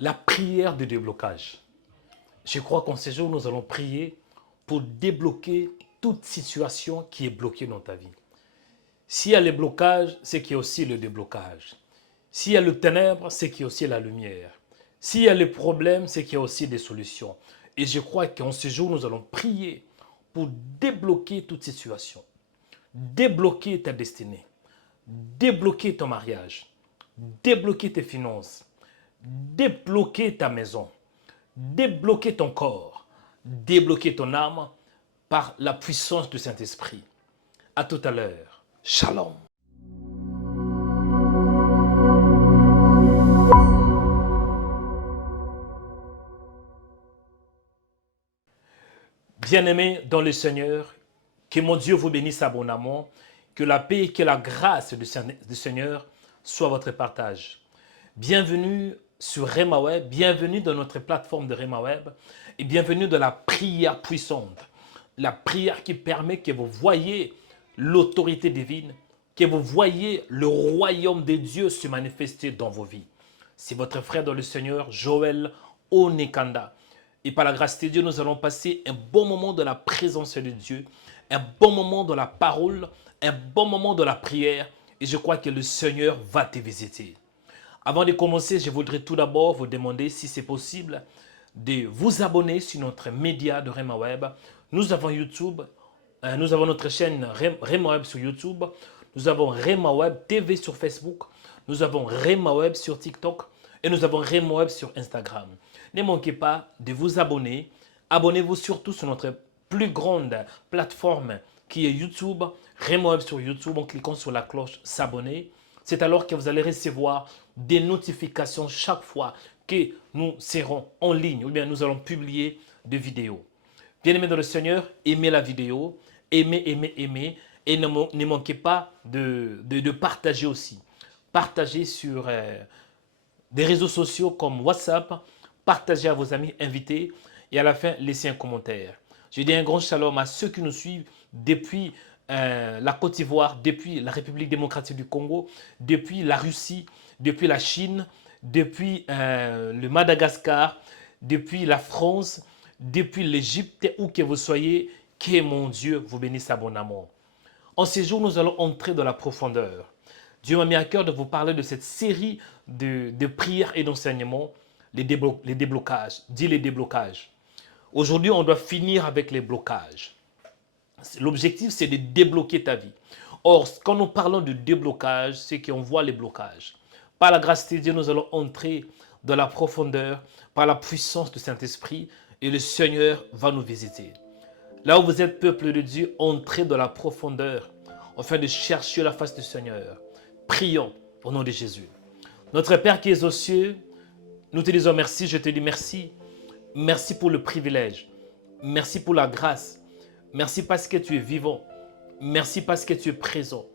La prière de déblocage. Je crois qu'en ces jours, nous allons prier pour débloquer toute situation qui est bloquée dans ta vie. S'il y a les blocages, c'est qu'il y a aussi le déblocage. S'il y a le ténèbre, c'est qu'il y a aussi la lumière. S'il y a les problèmes, c'est qu'il y a aussi des solutions. Et je crois qu'en ces jours, nous allons prier pour débloquer toute situation. Débloquer ta destinée. Débloquer ton mariage. Débloquer tes finances. Débloquer ta maison. Débloquer ton corps. Débloquer ton âme par la puissance du Saint-Esprit. À tout à l'heure. Shalom. Bien-aimés dans le Seigneur, que mon Dieu vous bénisse abondamment, que la paix et que la grâce du Seigneur soient votre partage. Bienvenue sur Rema Web, bienvenue dans notre plateforme de Rema Web et bienvenue dans la prière puissante. La prière qui permet que vous voyez l'autorité divine, que vous voyez le royaume de Dieu se manifester dans vos vies. C'est votre frère dans le Seigneur, Joël Onekanda. Et par la grâce de Dieu, nous allons passer un bon moment de la présence de Dieu, un bon moment de la parole, un bon moment de la prière. Et je crois que le Seigneur va te visiter. Avant de commencer, je voudrais tout d'abord vous demander si c'est possible de vous abonner sur notre média de Rema Web. Nous avons YouTube, nous avons notre chaîne Rema Web sur YouTube, nous avons Rema Web TV sur Facebook, nous avons Rema Web sur TikTok et nous avons Rema Web sur Instagram. Ne manquez pas de vous abonner. Abonnez-vous surtout sur notre plus grande plateforme qui est YouTube, Rema Web sur YouTube en cliquant sur la cloche s'abonner. C'est alors que vous allez recevoir des notifications chaque fois que nous serons en ligne ou bien nous allons publier des vidéos. Bien-aimés dans le Seigneur, aimez la vidéo, aimez et ne manquez pas de partager aussi. Partagez sur des réseaux sociaux comme WhatsApp, partagez à vos amis, invités et à la fin, laissez un commentaire. Je dis un grand shalom à ceux qui nous suivent depuis la Côte d'Ivoire, depuis la République démocratique du Congo, depuis la Russie, depuis la Chine, depuis le Madagascar, depuis la France, depuis l'Égypte, où que vous soyez, que mon Dieu vous bénisse abondamment. En ces jours, nous allons entrer dans la profondeur. Dieu m'a mis à cœur de vous parler de cette série de prières et d'enseignements, les déblocages. Dis les déblocages. Aujourd'hui, on doit finir avec les blocages. L'objectif, c'est de débloquer ta vie. Or, quand nous parlons de déblocage, c'est qu'on voit les blocages. Par la grâce de Dieu, nous allons entrer dans la profondeur, par la puissance du Saint-Esprit, et le Seigneur va nous visiter. Là où vous êtes, peuple de Dieu, entrez dans la profondeur, afin de chercher la face du Seigneur. Prions au nom de Jésus. Notre Père qui es aux cieux, nous te disons merci, je te dis merci. Merci pour le privilège. Merci pour la grâce. Merci parce que tu es vivant. Merci parce que tu es présent.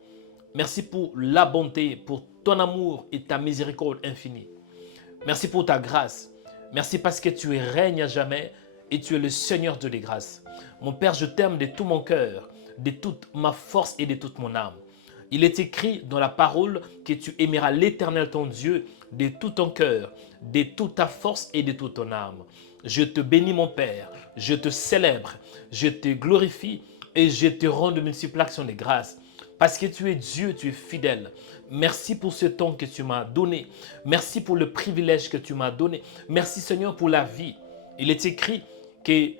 Merci pour la bonté, pour ton amour et ta miséricorde infinie. Merci pour ta grâce. Merci parce que tu règnes à jamais et tu es le Seigneur de les grâces. Mon Père, je t'aime de tout mon cœur, de toute ma force et de toute mon âme. Il est écrit dans la parole que tu aimeras l'Éternel ton Dieu de tout ton cœur, de toute ta force et de toute ton âme. Je te bénis mon Père, je te célèbre, je te glorifie et je te rends de multiples actions de grâce. Parce que tu es Dieu, tu es fidèle. Merci pour ce temps que tu m'as donné. Merci pour le privilège que tu m'as donné. Merci Seigneur pour la vie. Il est écrit que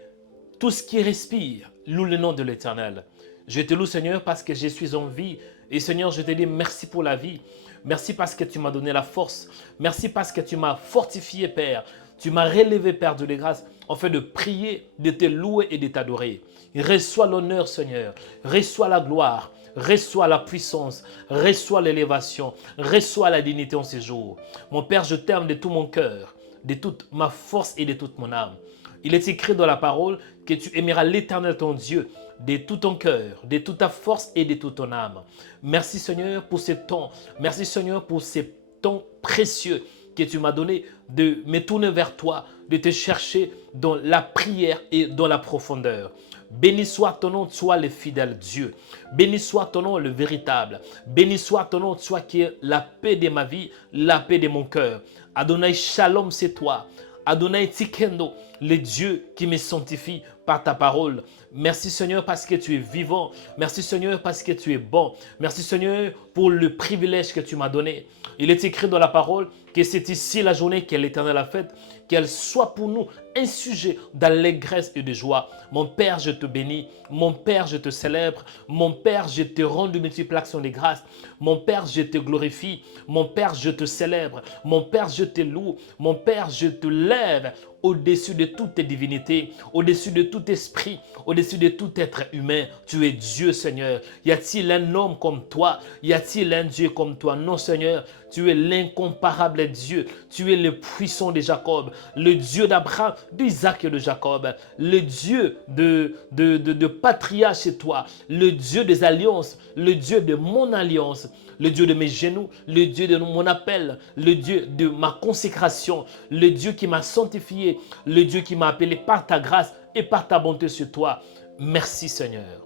tout ce qui respire loue le nom de l'Éternel. Je te loue Seigneur parce que je suis en vie. Et Seigneur, je te dis merci pour la vie. Merci parce que tu m'as donné la force. Merci parce que tu m'as fortifié, Père. Tu m'as relevé, Père de les grâces, afin de prier, de te louer et de t'adorer. Reçois l'honneur, Seigneur. Reçois la gloire. Reçois la puissance. Reçois l'élévation. Reçois la dignité en ces jours. Mon Père, je t'aime de tout mon cœur, de toute ma force et de toute mon âme. Il est écrit dans la parole que tu aimeras l'Éternel ton Dieu de tout ton cœur, de toute ta force et de toute ton âme. Merci Seigneur pour ce temps. Merci Seigneur pour ce temps précieux que tu m'as donné de me tourner vers toi, de te chercher dans la prière et dans la profondeur. Béni soit ton nom, toi le fidèle Dieu. Béni soit ton nom, le véritable. Béni soit ton nom, toi qui es la paix de ma vie, la paix de mon cœur. Adonai Shalom, c'est toi. Adonai Tikendo, le Dieu qui me sanctifie par ta parole. Merci Seigneur parce que tu es vivant. Merci Seigneur parce que tu es bon. Merci Seigneur pour le privilège que tu m'as donné. Il est écrit dans la parole que c'est ici la journée que l'Éternel a faite, qu'elle soit pour nous un sujet d'allégresse et de joie. Mon Père, je te bénis. Mon Père, je te célèbre. Mon Père, je te rends de multiples actions de grâce. Mon Père, je te glorifie. Mon Père, je te célèbre. Mon Père, je te loue. Mon Père, je te lève au-dessus de toute divinité, au-dessus de tout esprit, au-dessus de tout être humain. Tu es Dieu, Seigneur. Y a-t-il un homme comme toi? Y a-t-il un Dieu comme toi? Non, Seigneur. Tu es l'incomparable Dieu. Tu es le puissant de Jacob, le Dieu d'Abraham, d'Isaac et de Jacob, le Dieu de patriarche chez toi, le Dieu des alliances, le Dieu de mon alliance, le Dieu de mes genoux, le Dieu de mon appel, le Dieu de ma consécration, le Dieu qui m'a sanctifié, le Dieu qui m'a appelé par ta grâce et par ta bonté sur toi. Merci Seigneur.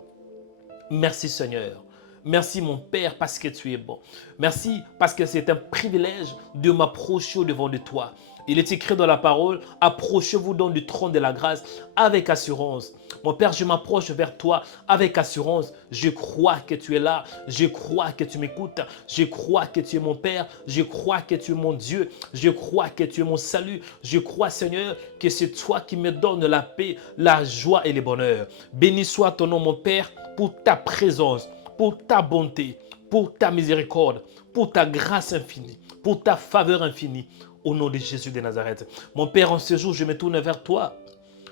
Merci Seigneur. Merci mon Père parce que tu es bon. Merci parce que c'est un privilège de m'approcher au-devant de toi. Il est écrit dans la parole, approchez-vous donc du trône de la grâce avec assurance. Mon Père, je m'approche vers toi avec assurance. Je crois que tu es là. Je crois que tu m'écoutes. Je crois que tu es mon Père. Je crois que tu es mon Dieu. Je crois que tu es mon salut. Je crois, Seigneur, que c'est toi qui me donnes la paix, la joie et le bonheur. Béni soit ton nom, mon Père, pour ta présence, pour ta bonté, pour ta miséricorde, pour ta grâce infinie, pour ta faveur infinie. Au nom de Jésus de Nazareth. Mon Père, en ce jour, je me tourne vers toi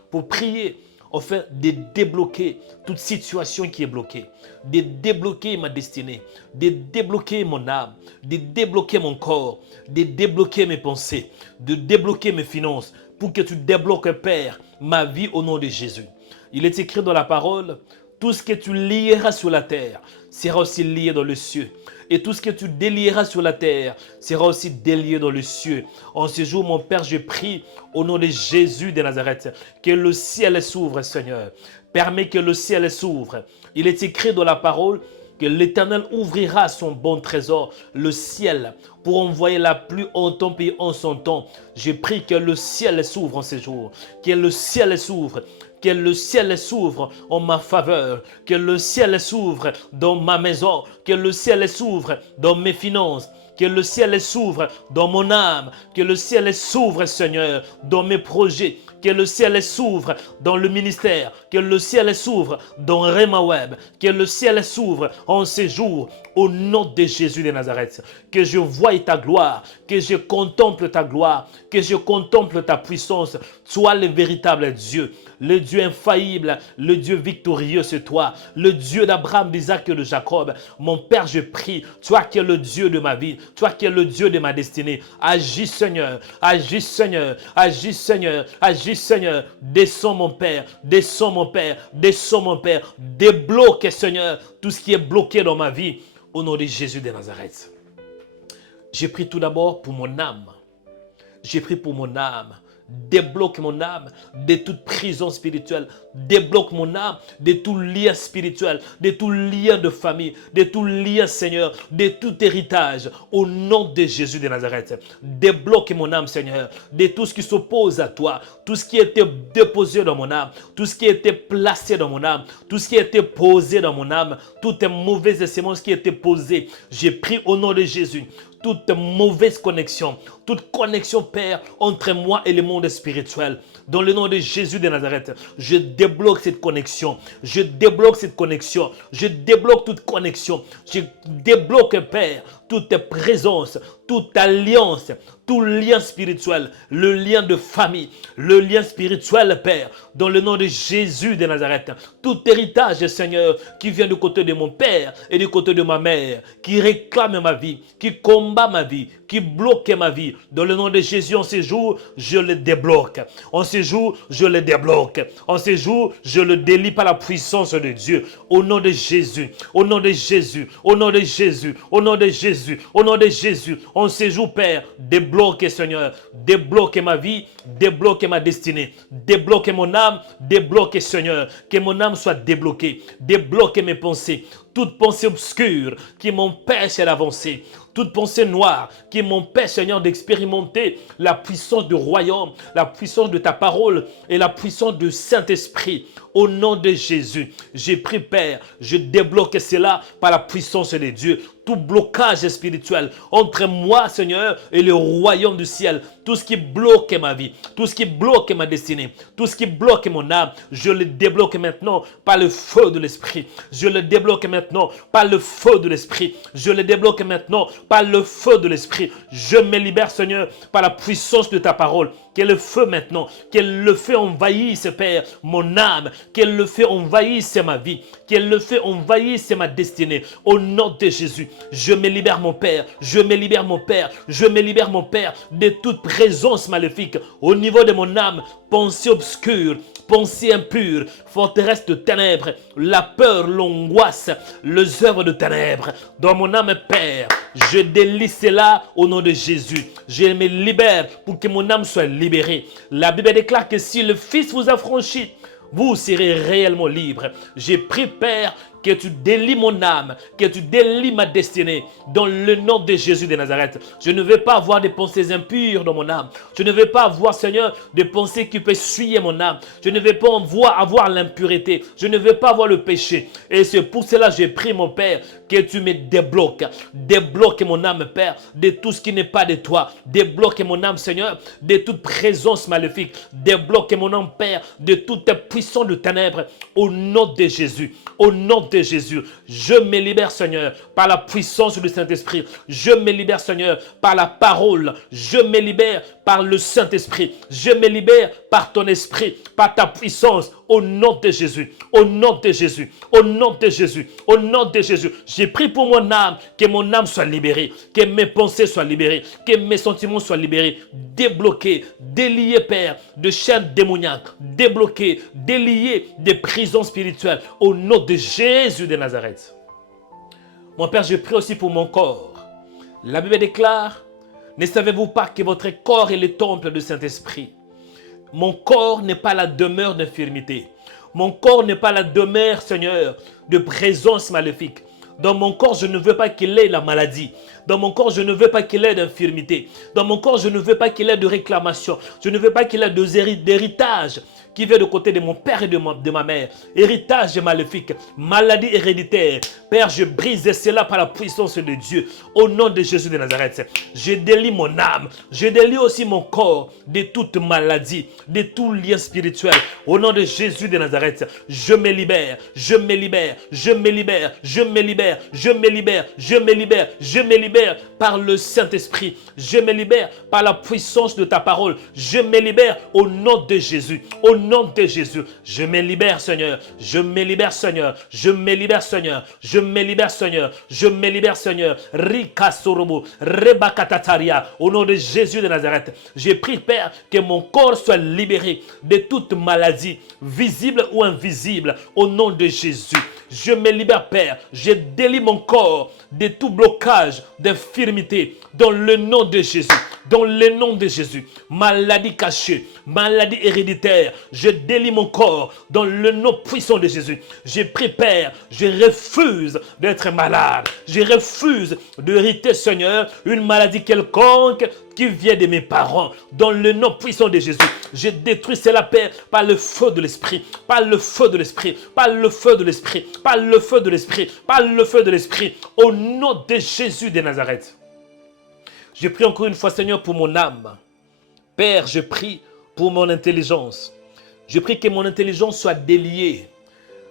pour prier, enfin, de débloquer toute situation qui est bloquée, de débloquer ma destinée, de débloquer mon âme, de débloquer mon corps, de débloquer mes pensées, de débloquer mes finances, pour que tu débloques, Père, ma vie au nom de Jésus. Il est écrit dans la parole, tout ce que tu lieras sur la terre sera aussi lié dans le ciel. Et tout ce que tu délieras sur la terre sera aussi délié dans le ciel. En ce jour, mon Père, je prie au nom de Jésus de Nazareth, que le ciel s'ouvre, Seigneur. Permets que le ciel s'ouvre. Il est écrit dans la parole que l'Éternel ouvrira son bon trésor, le ciel, pour envoyer la pluie en ton pays en son temps. Je prie que le ciel s'ouvre en ce jour, que le ciel s'ouvre. Que le ciel s'ouvre en ma faveur, que le ciel s'ouvre dans ma maison, que le ciel s'ouvre dans mes finances, que le ciel s'ouvre dans mon âme, que le ciel s'ouvre, Seigneur, dans mes projets, que le ciel s'ouvre dans le ministère, que le ciel s'ouvre dans Rema Web, que le ciel s'ouvre en ces jours, au nom de Jésus de Nazareth, que je voie ta gloire, que je contemple ta gloire, que je contemple ta puissance, toi le véritable Dieu, le Dieu infaillible, le Dieu victorieux, c'est toi, le Dieu d'Abraham, d'Isaac et de Jacob. Mon Père, je prie, toi qui es le Dieu de ma vie, toi qui es le Dieu de ma destinée, agis Seigneur, agis Seigneur, agis Seigneur, agis Seigneur, descends mon Père, descends mon Père, descends mon Père, débloque Seigneur tout ce qui est bloqué dans ma vie, au nom de Jésus de Nazareth. J'ai pris tout d'abord pour mon âme, j'ai pris pour mon âme. Débloque mon âme de toute prison spirituelle. Débloque mon âme de tout lien spirituel, de tout lien de famille, de tout lien, Seigneur, de tout héritage. Au nom de Jésus de Nazareth. Débloque mon âme, Seigneur, de tout ce qui s'oppose à toi, tout ce qui a été déposé dans mon âme, tout ce qui a été placé dans mon âme, tout ce qui a été posé dans mon âme, toutes les mauvaises semences qui a été posées. J'ai pris au nom de Jésus toute mauvaise connexion, toute connexion, Père, entre moi et le monde spirituel. Dans le nom de Jésus de Nazareth, je débloque cette connexion. Je débloque cette connexion. Je débloque toute connexion. Je débloque, Père, toute présence, toute alliance, tout lien spirituel, le lien de famille, le lien spirituel, Père, dans le nom de Jésus de Nazareth. Tout héritage, Seigneur, qui vient du côté de mon Père et du côté de ma mère, qui réclame ma vie, qui combat ma vie, qui bloque ma vie. Dans le nom de Jésus, en ces jours, je le débloque. En ces jours, je le débloque. En ces jours, je le délie par la puissance de Dieu. Au nom de Jésus, au nom de Jésus, au nom de Jésus, au nom de Jésus, au nom de Jésus. En ces jours, Père, débloque, Seigneur. Débloque ma vie, débloque ma destinée. Débloque mon âme, débloque, Seigneur. Que mon âme soit débloquée. Débloque mes pensées. Toute pensée obscure qui m'empêche d'avancer, toute pensée noire qui m'empêche, Seigneur, d'expérimenter la puissance du royaume, la puissance de ta parole et la puissance du Saint-Esprit. Au nom de Jésus, j'ai pris, Père, je débloque cela par la puissance de Dieu. Tout blocage spirituel entre moi, Seigneur, et le royaume du ciel, tout ce qui bloque ma vie, tout ce qui bloque ma destinée, tout ce qui bloque mon âme, je le débloque maintenant par le feu de l'Esprit. Je le débloque maintenant par le feu de l'Esprit. Je le débloque maintenant par le feu de l'Esprit. Je me libère, Seigneur, par la puissance de ta parole. Que le feu maintenant, que le feu envahisse, Père, mon âme, que le feu envahisse ma vie, que le feu envahisse ma destinée. Au nom de Jésus, je me libère, mon Père, je me libère, mon Père, je me libère, mon Père, de toute présence maléfique au niveau de mon âme, pensée obscure, pensée impure, forteresse de ténèbres, la peur, l'angoisse, les œuvres de ténèbres. Dans mon âme, Père, je délie cela au nom de Jésus. Je me libère pour que mon âme soit libérée. La Bible déclare que si le Fils vous a franchi, vous serez réellement libre. J'ai pris, Père, que tu délies mon âme, que tu délies ma destinée dans le nom de Jésus de Nazareth. Je ne veux pas avoir des pensées impures dans mon âme. Je ne veux pas avoir, Seigneur, des pensées qui peuvent suyer mon âme. Je ne veux pas avoir l'impureté. Je ne veux pas avoir le péché. Et c'est pour cela que j'ai pris, mon Père, que tu me débloques. Débloque mon âme, Père, de tout ce qui n'est pas de toi. Débloque mon âme, Seigneur, de toute présence maléfique. Débloque mon âme, Père, de toute puissance de ténèbres. Au nom de Jésus. Au nom de Jésus, je me libère, Seigneur, par la puissance du Saint-Esprit. Je me libère, Seigneur, par la parole. Je me libère par le Saint-Esprit. Je me libère par ton esprit, par ta puissance. Au nom de Jésus, au nom de Jésus, au nom de Jésus, au nom de Jésus. J'ai pris pour mon âme, que mon âme soit libérée, que mes pensées soient libérées, que mes sentiments soient libérés, débloqués, déliés, Père, de chaînes démoniaques, débloqués, déliés des prisons spirituelles. Au nom de Jésus de Nazareth. Mon Père, je prie aussi pour mon corps. La Bible déclare, ne savez-vous pas que votre corps est le temple du Saint-Esprit? Mon corps n'est pas la demeure d'infirmité. Mon corps n'est pas la demeure, Seigneur, de présence maléfique. Dans mon corps, je ne veux pas qu'il ait la maladie. Dans mon corps, je ne veux pas qu'il ait d'infirmité. Dans mon corps, je ne veux pas qu'il ait de réclamation. Je ne veux pas qu'il ait d'héritage qui vient de côté de mon père et de ma mère. Héritage maléfique, maladie héréditaire. Père, je brise cela par la puissance de Dieu. Au nom de Jésus de Nazareth, je délie mon âme. Je délie aussi mon corps de toute maladie, de tout lien spirituel. Au nom de Jésus de Nazareth, je me libère, je me libère, je me libère, je me libère, je me libère, je me libère, je me libère par le Saint-Esprit. Je me libère par la puissance de ta parole. Je me libère au nom de Jésus. Au nom de Jésus, je me libère, Seigneur. Je me libère, Seigneur. Je me libère, Seigneur. Je me libère, Seigneur. Je me libère, Seigneur. Rika Sorobo, Rebakatataria. Au nom de Jésus de Nazareth, j'ai pris, Père, que mon corps soit libéré de toute maladie, visible ou invisible. Au nom de Jésus. Je me libère, Père. Je délie mon corps de tout blocage, d'infirmité. Dans le nom de Jésus. Dans le nom de Jésus. Maladie cachée, maladie héréditaire. Je délie mon corps dans le nom puissant de Jésus. J'ai pris, Père. Je refuse d'être malade. Je refuse d'hériter, Seigneur, une maladie quelconque qui vient de mes parents. Dans le nom puissant de Jésus. Je détruis cela, Père, par le feu de l'Esprit. Par le feu de l'Esprit. Par le feu de l'Esprit. Par le feu de l'Esprit. Par le feu de l'Esprit. Au nom de Jésus de Nazareth. Je prie encore une fois, Seigneur, pour mon âme. Père, je prie pour mon intelligence. Je prie que mon intelligence soit déliée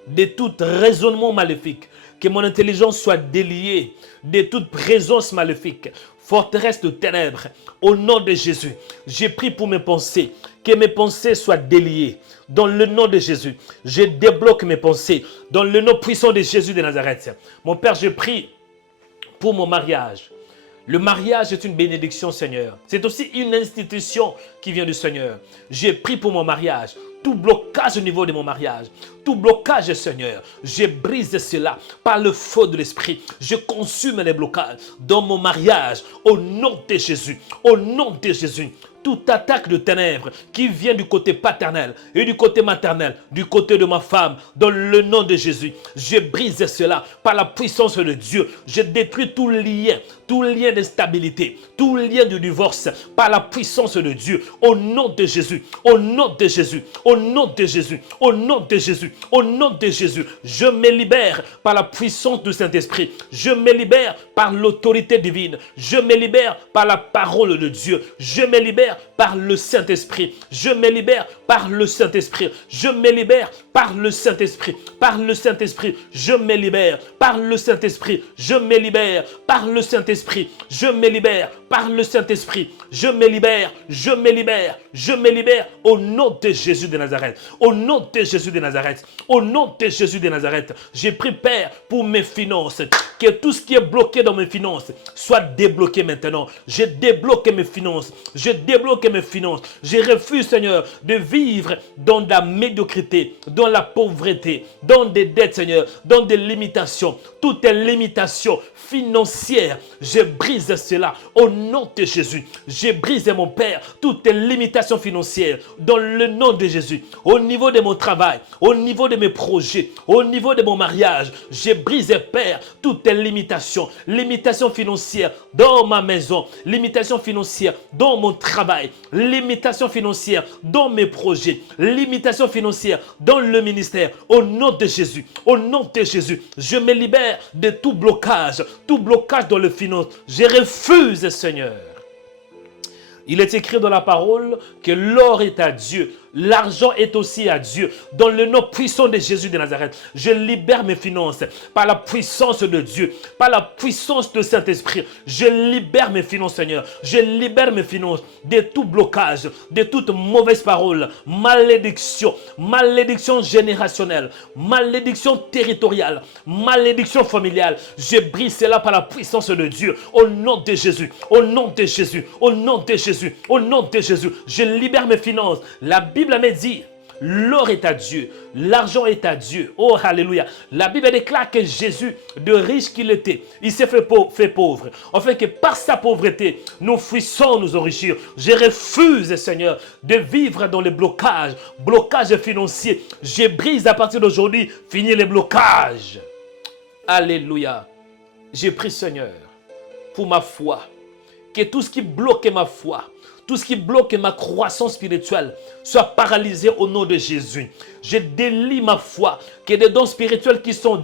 de tout raisonnement maléfique. Que mon intelligence soit déliée de toute présence maléfique. Forteresse de ténèbres. Au nom de Jésus, j'ai pris pour mes pensées. Que mes pensées soient déliées. Dans le nom de Jésus, je débloque mes pensées. Dans le nom puissant de Jésus de Nazareth. Mon Père, je prie pour mon mariage. Le mariage est une bénédiction, Seigneur. C'est aussi une institution qui vient du Seigneur. J'ai pris pour mon mariage. Tout blocage au niveau de mon mariage, tout blocage, Seigneur, je brise cela par le feu de l'Esprit. Je consume les blocages dans mon mariage au nom de Jésus. Au nom de Jésus. Toute attaque de ténèbres qui vient du côté paternel et du côté maternel, du côté de ma femme, dans le nom de Jésus, je brise cela par la puissance de Dieu. Je détruis tout lien, tout lien d'instabilité, tout lien de divorce, par la puissance de Dieu, au nom de Jésus, au nom de Jésus, au nom de Jésus, au nom de Jésus, au nom de Jésus, je me libère par la puissance du Saint-Esprit, je me libère par l'autorité divine, je me libère par la parole de Dieu, je me libère par le Saint-Esprit, je me libère par le Saint-Esprit, je me libère par le Saint-Esprit, par le Saint-Esprit, je me libère par le Saint-Esprit, je me libère par le Saint-Esprit, je me libère par le Saint-Esprit, je me libère, je me libère, je me libère au nom de Jésus de Nazareth, au nom de Jésus de Nazareth, au nom de Jésus de Nazareth. J'ai pris, Père, pour mes finances, que tout ce qui est bloqué dans mes finances soit débloqué maintenant. Je débloque mes finances, je débloque mes finances. Je refuse, Seigneur, de vivre dans la médiocrité, dans la pauvreté, dans des dettes, Seigneur, dans des limitations. Toutes les limitations financières, je brise cela au nom de Jésus. Je brise, mon Père, toutes les limitations financières dans le nom de Jésus. Au niveau de mon travail, au niveau de mes projets, au niveau de mon mariage, je brise, Père, toutes les limitations financières dans ma maison, limitations financières dans mon travail, limitations financières dans mes projets, limitations financières dans le ministère. Au nom de Jésus, au nom de Jésus, je me libère de tout blocage dans le finance. Je refuse, Seigneur. Il est écrit dans la parole que l'or est à Dieu, l'argent est aussi à Dieu. Dans le nom puissant de Jésus de Nazareth, je libère mes finances par la puissance de Dieu, par la puissance du Saint-Esprit. Je libère mes finances, Seigneur. Je libère mes finances de tout blocage, de toute mauvaise parole, malédiction, malédiction générationnelle, malédiction territoriale, malédiction familiale. Je brise cela par la puissance de Dieu. Au nom de Jésus, au nom de Jésus, au nom de Jésus, au nom de Jésus, je libère mes finances. La Bible me dit, l'or est à Dieu, l'argent est à Dieu. Oh, alléluia. La Bible déclare que Jésus, de riche qu'il était, il s'est fait pauvre. Afin que par sa pauvreté, nous puissions nous enrichir. Je refuse, Seigneur, de vivre dans les blocages financiers. Je brise à partir d'aujourd'hui, fini les blocages. Alléluia. J'ai pris, Seigneur, pour ma foi, que tout ce qui bloque ma foi, tout ce qui bloque ma croissance spirituelle soit paralysé au nom de Jésus. Je délie ma foi, que des dons spirituels qui sont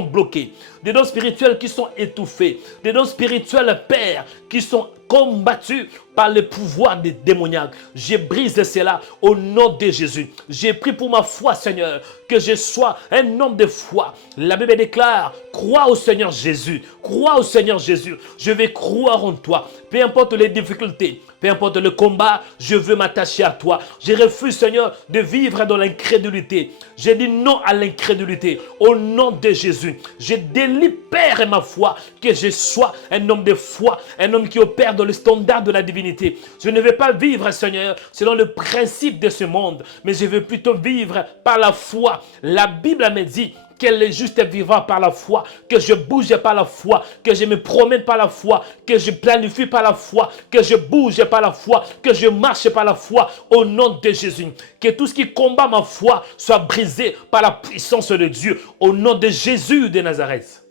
bloqués, des dons spirituels qui sont étouffés, des dons spirituels, Père, qui sont combattus par le pouvoir des démoniaques. Je brise cela au nom de Jésus. J'ai pris pour ma foi, Seigneur, que je sois un homme de foi. La Bible déclare, crois au Seigneur Jésus. Crois au Seigneur Jésus. Je vais croire en toi. Peu importe les difficultés, peu importe le combat, je veux m'attacher à toi. Je refuse, Seigneur, de vivre dans l'incrédulité. Je dis non à l'incrédulité. Au nom de Jésus, je délie, Père, ma foi, que je sois un homme de foi, un homme qui opère dans le standard de la divinité. Je ne veux pas vivre, Seigneur, selon le principe de ce monde, mais je veux plutôt vivre par la foi. La Bible me dit qu'elle est juste vivant par la foi, que je bouge par la foi, que je me promène par la foi, que je planifie par la foi, que je bouge par la foi, que je marche par la foi, au nom de Jésus. Que tout ce qui combat ma foi soit brisé par la puissance de Dieu, au nom de Jésus de Nazareth.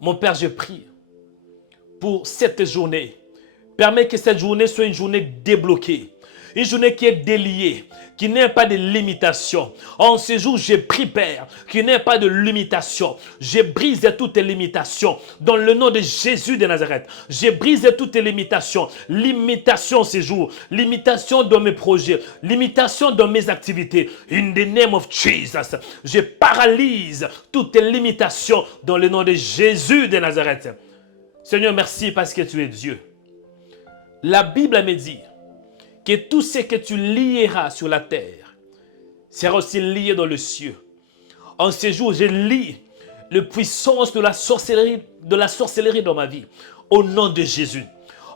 Mon Père, je prie pour cette journée. Permets que cette journée soit une journée débloquée. Une journée qui est déliée, qui n'ait pas de limitation. En ce jour, j'ai pris, Père, qu'il n'ait pas de limitation. Je brise toutes les limitations dans le nom de Jésus de Nazareth. Je brise toutes les limitations. Limitation ce jour, limitation dans mes projets, limitation dans mes activités. In the name of Jesus, je paralyse toutes les limitations dans le nom de Jésus de Nazareth. Seigneur, merci parce que tu es Dieu. La Bible me dit que tout ce que tu lieras sur la terre sera aussi lié dans le ciel. En ce jour, je lis la puissance de la sorcellerie dans ma vie, au nom de Jésus.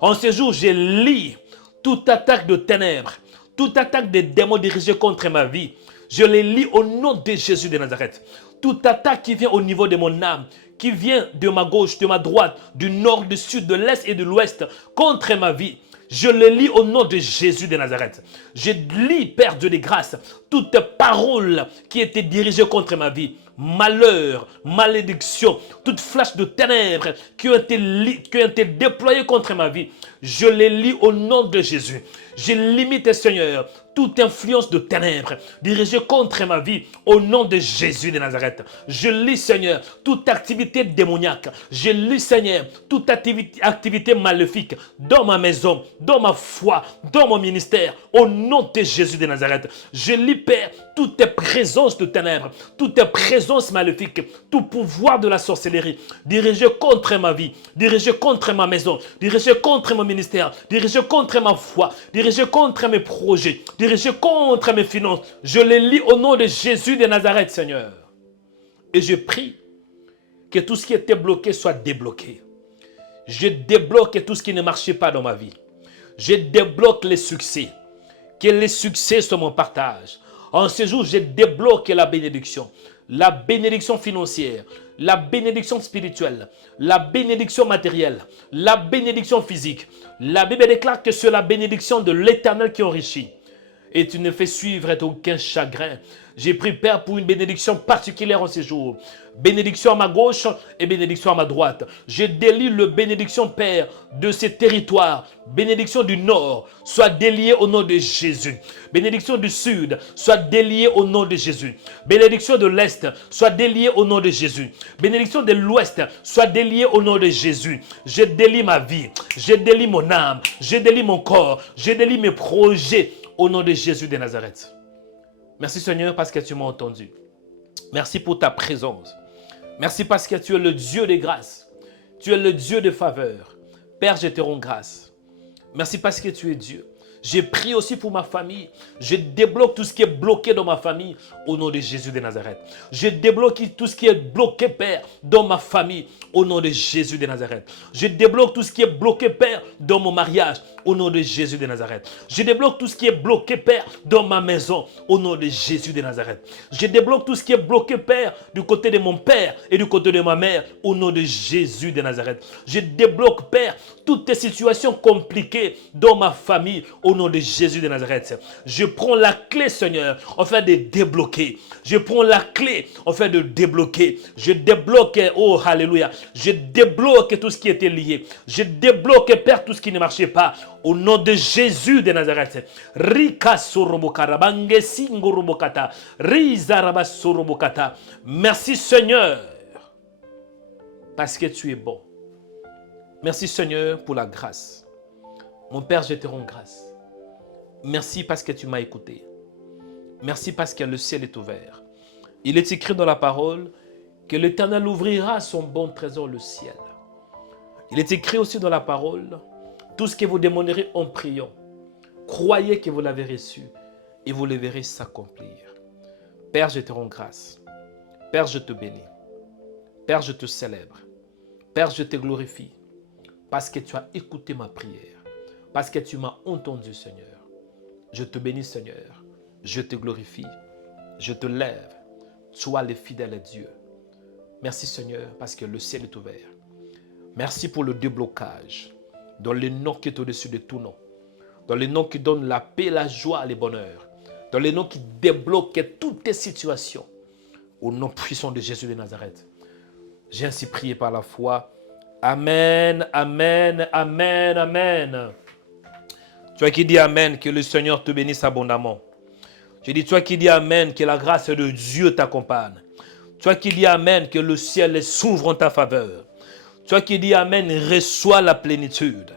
En ce jour, je lis toute attaque de ténèbres, toute attaque des démons dirigés contre ma vie. Je les lis au nom de Jésus de Nazareth. Toute attaque qui vient au niveau de mon âme, qui vient de ma gauche, de ma droite, du nord, du sud, de l'est et de l'ouest, contre ma vie. Je le lis au nom de Jésus de Nazareth. Je lis, Père Dieu de grâce, toute parole qui était dirigée contre ma vie. malheur, malédiction, toute flash de ténèbres qui ont été déployées contre ma vie, je les lis au nom de Jésus. Je limite, Seigneur, toute influence de ténèbres dirigée contre ma vie au nom de Jésus de Nazareth. Je lis, Seigneur, toute activité démoniaque. Je lis, Seigneur, toute activité maléfique dans ma maison, dans ma foi, dans mon ministère, au nom de Jésus de Nazareth. Je lis, Père, toute présence de ténèbres, toute présence maléfique, tout pouvoir de la sorcellerie dirigé contre ma vie, dirigé contre ma maison, dirigé contre mon ministère, dirigé contre ma foi, dirigé contre mes projets, dirigé contre mes finances. Je les lis au nom de Jésus de Nazareth, Seigneur. Et je prie que tout ce qui était bloqué soit débloqué. Je débloque tout ce qui ne marchait pas dans ma vie. Je débloque les succès. Que les succès soient mon partage. En ce jour, je débloque la bénédiction financière, la bénédiction spirituelle, la bénédiction matérielle, la bénédiction physique. La Bible déclare que c'est la bénédiction de l'Éternel qui enrichit. Et tu ne fais suivre aucun chagrin. J'ai pris, Père, pour une bénédiction particulière en ces jours. Bénédiction à ma gauche et bénédiction à ma droite. Je délie le bénédiction, Père, de ces territoires. Bénédiction du nord, soit déliée au nom de Jésus. Bénédiction du sud, soit déliée au nom de Jésus. Bénédiction de l'est, soit déliée au nom de Jésus. Bénédiction de l'ouest, soit déliée au nom de Jésus. Je délie ma vie, je délie mon âme, je délie mon corps, je délie mes projets au nom de Jésus de Nazareth. Merci Seigneur parce que tu m'as entendu. Merci pour ta présence. Merci parce que tu es le Dieu des grâces. Tu es le Dieu de faveur. Père, je te rends grâce. Merci parce que tu es Dieu. J'ai prié aussi pour ma famille. Je débloque tout ce qui est bloqué dans ma famille au nom de Jésus de Nazareth. Je débloque tout ce qui est bloqué, Père, dans ma famille au nom de Jésus de Nazareth. Je débloque tout ce qui est bloqué, Père, dans mon mariage au nom de Jésus de Nazareth. Je débloque tout ce qui est bloqué, Père, dans ma maison au nom de Jésus de Nazareth. Je débloque tout ce qui est bloqué, Père, du côté de mon père et du côté de ma mère au nom de Jésus de Nazareth. Je débloque, Père, toutes les situations compliquées dans ma famille au nom de Jésus de Nazareth. Je prends la clé, Seigneur, afin de débloquer. Je prends la clé afin de débloquer. Je débloque, oh alléluia, je débloque tout ce qui était lié. Je débloque, Père, tout ce qui ne marchait pas. Au nom de Jésus de Nazareth. Merci Seigneur, parce que tu es bon. Merci Seigneur pour la grâce. Mon Père, je te rends grâce. Merci parce que tu m'as écouté. Merci parce que le ciel est ouvert. Il est écrit dans la parole que l'Éternel ouvrira son bon trésor, le ciel. Il est écrit aussi dans la parole, tout ce que vous demanderez en priant, croyez que vous l'avez reçu et vous le verrez s'accomplir. Père, je te rends grâce. Père, je te bénis. Père, je te célèbre. Père, je te glorifie parce que tu as écouté ma prière, parce que tu m'as entendu, Seigneur. Je te bénis, Seigneur. Je te glorifie. Je te lève. Sois le fidèle Dieu. Merci, Seigneur, parce que le ciel est ouvert. Merci pour le déblocage dans le nom qui est au-dessus de tout nom, dans le nom qui donne la paix, la joie et le bonheur, dans le nom qui débloque toutes tes situations. Au nom puissant de Jésus de Nazareth. J'ai ainsi prié par la foi. Amen, amen, amen, amen. Toi qui dis amen, que le Seigneur te bénisse abondamment. Je dis, toi qui dis amen, que la grâce de Dieu t'accompagne. Toi qui dis amen, que le ciel s'ouvre en ta faveur. Toi qui dis amen, reçois la plénitude.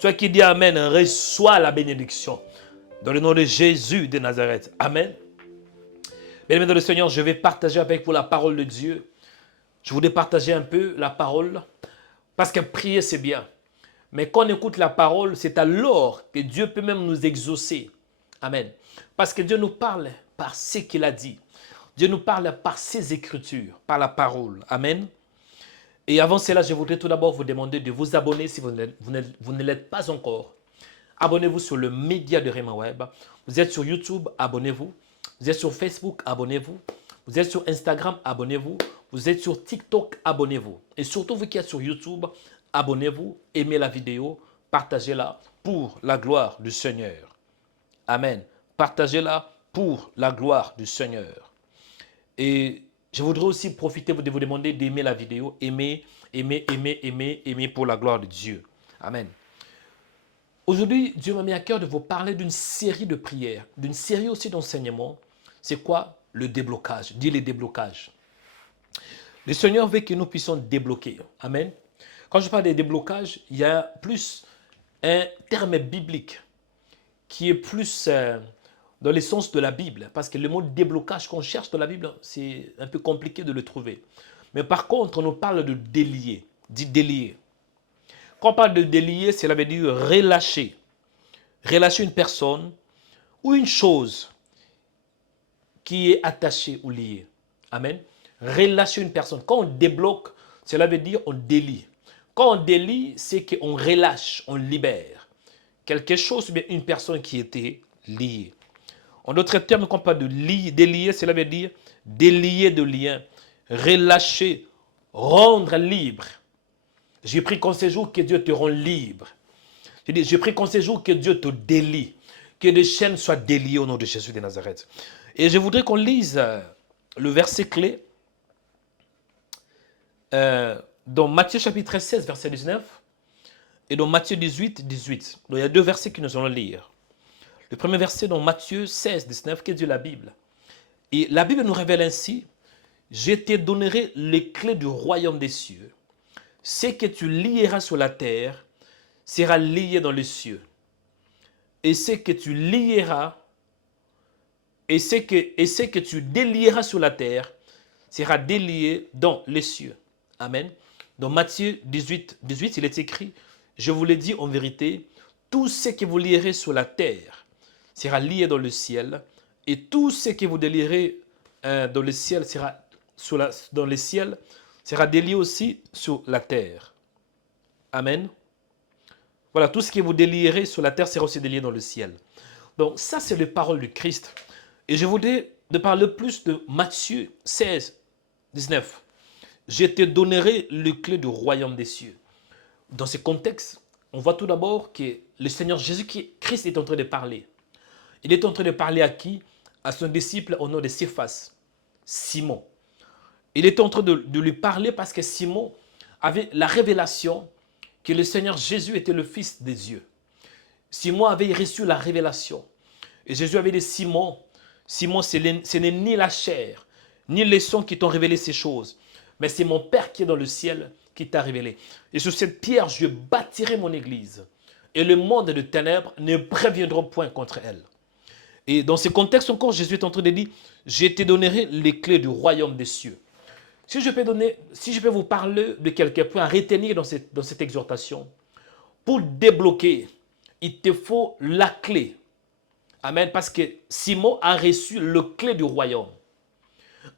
Toi qui dis amen, reçois la bénédiction. Dans le nom de Jésus de Nazareth. Amen. Bien-aimés dans le Seigneur, je vais partager avec vous la parole de Dieu. Je voudrais partager un peu la parole. Parce que prier, c'est bien. Mais quand on écoute la parole, c'est alors que Dieu peut même nous exaucer. Amen. Parce que Dieu nous parle par ce qu'il a dit. Dieu nous parle par ses écritures, par la parole. Amen. Et avant cela, je voudrais tout d'abord vous demander de vous abonner si vous ne l'êtes pas encore. Abonnez-vous sur le média de Rema Web. Vous êtes sur YouTube, abonnez-vous. Vous êtes sur Facebook, abonnez-vous. Vous êtes sur Instagram, abonnez-vous. Vous êtes sur TikTok, abonnez-vous. Et surtout, vous qui êtes sur YouTube, abonnez-vous, aimez la vidéo, partagez-la pour la gloire du Seigneur. Amen. Partagez-la pour la gloire du Seigneur. Et je voudrais aussi profiter de vous demander d'aimer la vidéo. Aimer, aimer, aimer, aimer, aimer pour la gloire de Dieu. Amen. Aujourd'hui, Dieu m'a mis à cœur de vous parler d'une série de prières, d'une série aussi d'enseignements. C'est quoi? Le déblocage. Dis les déblocages. Le Seigneur veut que nous puissions débloquer. Amen. Quand je parle des déblocages, il y a plus un terme biblique qui est plus dans le sens de la Bible. Parce que le mot déblocage qu'on cherche dans la Bible, c'est un peu compliqué de le trouver. Mais par contre, on nous parle de délier. Dit délier. Quand on parle de délier, cela veut dire relâcher. Relâcher une personne ou une chose qui est attachée ou liée. Amen. Relâcher une personne. Quand on débloque, cela veut dire on délie. Quand on délie, c'est qu'on relâche, on libère quelque chose, ou bien une personne qui était liée. En d'autres termes, quand on parle de délier, cela veut dire délier de lien, relâcher, rendre libre. J'ai pris qu'en ces jours que Dieu te rend libre. J'ai pris qu'en ces jours que Dieu te délie, que les chaînes soient déliées au nom de Jésus de Nazareth. Et je voudrais qu'on lise le verset clé dans Matthieu chapitre 16, verset 19, et dans Matthieu 18, 18. Donc, il y a deux versets que nous allons lire. Le premier verset dans Matthieu 16, 19, qui est de la Bible. Et la Bible nous révèle ainsi, « Je te donnerai les clés du royaume des cieux. Ce que tu lieras sur la terre sera lié dans les cieux. Et ce que tu lieras, et ce que tu délieras sur la terre sera délié dans les cieux. » Amen. Dans Matthieu 18, 18, il est écrit, « Je vous l'ai dit en vérité, tout ce que vous lierez sur la terre sera lié dans le ciel, et tout ce que vous délierez dans le ciel sera dans le ciel sera délié aussi sur la terre. » Amen. Voilà, tout ce que vous délierez sur la terre sera aussi délié dans le ciel. Donc ça, c'est les paroles du Christ. Et je voudrais de parler plus de Matthieu 16, 19. Je te donnerai les clés du royaume des cieux. Dans ce contexte, on voit tout d'abord que le Seigneur Jésus-Christ est en train de parler. Il est en train de parler à qui? À son disciple au nom de Céphas, Simon. Il est en train de lui parler parce que Simon avait la révélation que le Seigneur Jésus était le Fils des dieux. Simon avait reçu la révélation. Et Jésus avait dit, Simon, ce n'est ni la chair, ni les sons qui t'ont révélé ces choses, mais c'est mon Père qui est dans le ciel qui t'a révélé. Et sur cette pierre, je bâtirai mon église. Et le monde de ténèbres ne préviendra point contre elle. Et dans ce contexte encore, Jésus est en train de dire, je te donnerai les clés du royaume des cieux. Si je peux vous parler de quelques points à retenir dans cette exhortation, pour débloquer, il te faut la clé. Amen. Parce que Simon a reçu le clé du royaume.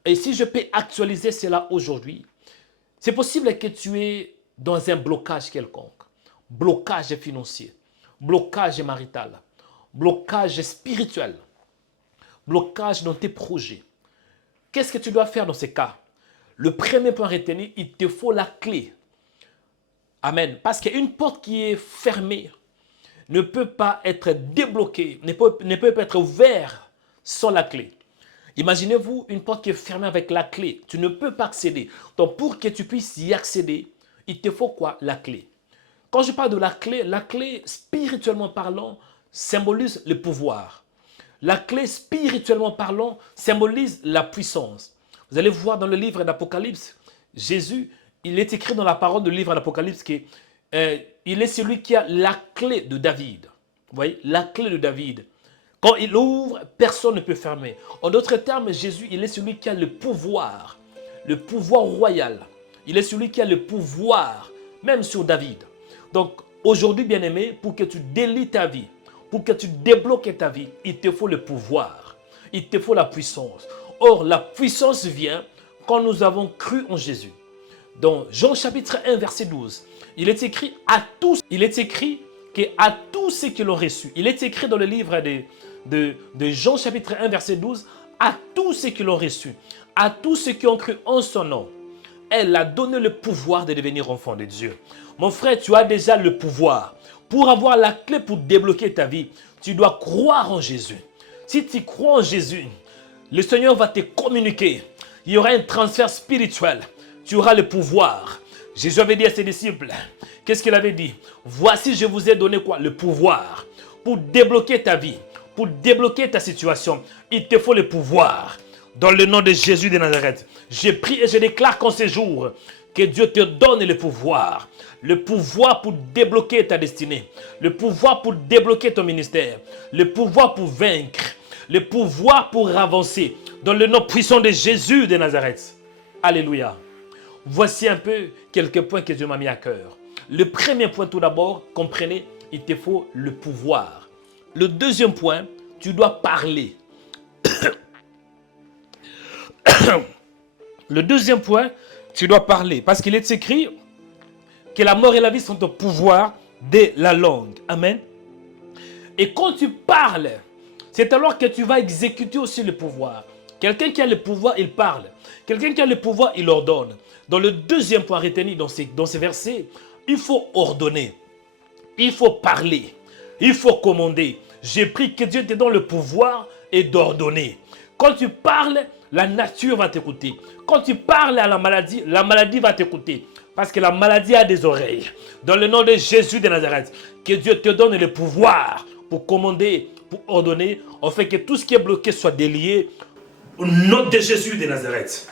Et si je peux actualiser cela aujourd'hui, c'est possible que tu es dans un blocage quelconque. Blocage financier, blocage marital, blocage spirituel, blocage dans tes projets. Qu'est-ce que tu dois faire dans ces cas? Le premier point à retenir, il te faut la clé. Amen. Parce qu'une porte qui est fermée ne peut pas être débloquée, ne peut pas être ouverte sans la clé. Imaginez-vous une porte qui est fermée avec la clé. Tu ne peux pas accéder. Donc pour que tu puisses y accéder, il te faut quoi? La clé. Quand je parle de la clé spirituellement parlant, symbolise le pouvoir. La clé spirituellement parlant symbolise la puissance. Vous allez voir dans le livre d'Apocalypse, Jésus, il est écrit dans la parole du livre d'Apocalypse qu'il est celui qui a la clé de David. Vous voyez, la clé de David. Quand il ouvre, personne ne peut fermer. En d'autres termes, Jésus, il est celui qui a le pouvoir royal. Il est celui qui a le pouvoir, même sur David. Donc, aujourd'hui, bien-aimé, pour que tu délies ta vie, pour que tu débloques ta vie, il te faut le pouvoir. Il te faut la puissance. Or, la puissance vient quand nous avons cru en Jésus. Dans Jean chapitre 1, verset 12, il est écrit à tous, qu'à tous ceux qui l'ont reçu. Il est écrit dans le livre de Jean chapitre 1, verset 12, à tous ceux qui l'ont reçu, à tous ceux qui ont cru en son nom, elle a donné le pouvoir de devenir enfant de Dieu. Mon frère, tu as déjà le pouvoir. Pour avoir la clé pour débloquer ta vie, tu dois croire en Jésus. Si tu crois en Jésus, le Seigneur va te communiquer Il y aura un transfert spirituel. Tu auras le pouvoir. Jésus avait dit à ses disciples, qu'est-ce qu'il avait dit? Voici, je vous ai donné quoi? Le pouvoir. Pour débloquer ta vie, pour débloquer ta situation, il te faut le pouvoir. Dans le nom de Jésus de Nazareth, je prie et je déclare qu'en ces jours, que Dieu te donne le pouvoir. Le pouvoir pour débloquer ta destinée. Le pouvoir pour débloquer ton ministère. Le pouvoir pour vaincre. Le pouvoir pour avancer. Dans le nom puissant de Jésus de Nazareth. Alléluia. Voici un peu quelques points que Dieu m'a mis à cœur. Le premier point tout d'abord, comprenez, il te faut le pouvoir. Le deuxième point, tu dois parler. Le deuxième point, tu dois parler. Parce qu'il est écrit que la mort et la vie sont au pouvoir de la langue. Amen. Et quand tu parles, c'est alors que tu vas exécuter aussi le pouvoir. Quelqu'un qui a le pouvoir, il parle. Quelqu'un qui a le pouvoir, il ordonne. Dans le deuxième point retenu dans ces versets, il faut ordonner. Il faut parler. Il faut commander. J'ai pris que Dieu te donne le pouvoir et d'ordonner. Quand tu parles, la nature va t'écouter. Quand tu parles à la maladie va t'écouter. Parce que la maladie a des oreilles. Dans le nom de Jésus de Nazareth, que Dieu te donne le pouvoir pour commander, pour ordonner, afin que tout ce qui est bloqué soit délié. Au nom de Jésus de Nazareth.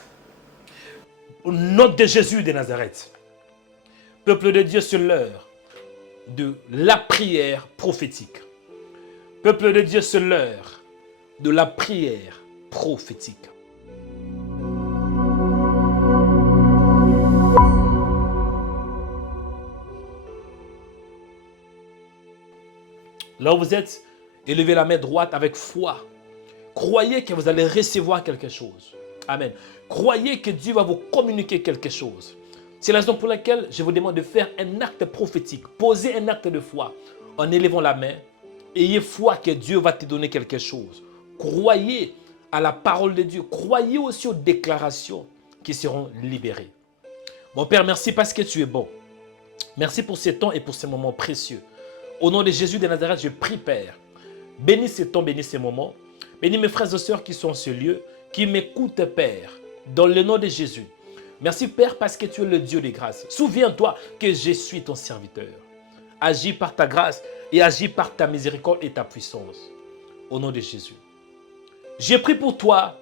Au nom de Jésus de Nazareth. Peuple de Dieu, c'est l'heure de la prière prophétique. Peuple de Dieu, c'est l'heure de la prière prophétique. Là où vous êtes, élevez la main droite avec foi. Croyez que vous allez recevoir quelque chose. Amen. Croyez que Dieu va vous communiquer quelque chose. C'est la raison pour laquelle je vous demande de faire un acte prophétique. Posez un acte de foi en élevant la main. Ayez foi que Dieu va te donner quelque chose. Croyez à la parole de Dieu. Croyez aussi aux déclarations qui seront libérées. Mon Père, merci parce que tu es bon. Merci pour ces temps et pour ces moments précieux. Au nom de Jésus de Nazareth, je prie, Père. Bénis ces temps, bénis ces moments. Bénis mes frères et sœurs qui sont en ce lieu, qui m'écoutent, Père, dans le nom de Jésus. Merci, Père, parce que tu es le Dieu des grâces. Souviens-toi que je suis ton serviteur. Agis par ta grâce et agis par ta miséricorde et ta puissance. Au nom de Jésus. J'ai pris pour toi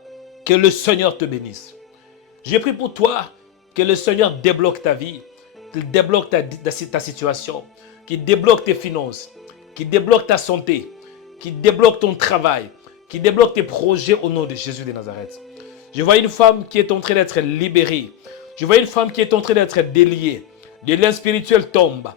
que le Seigneur te bénisse. J'ai pris pour toi que le Seigneur débloque ta vie, qu'il débloque ta situation, qu'il débloque tes finances, qu'il débloque ta santé, qu'il débloque ton travail, qu'il débloque tes projets au nom de Jésus de Nazareth. Je vois une femme qui est en train d'être libérée. Je vois une femme qui est en train d'être déliée. Les liens spirituels tombent.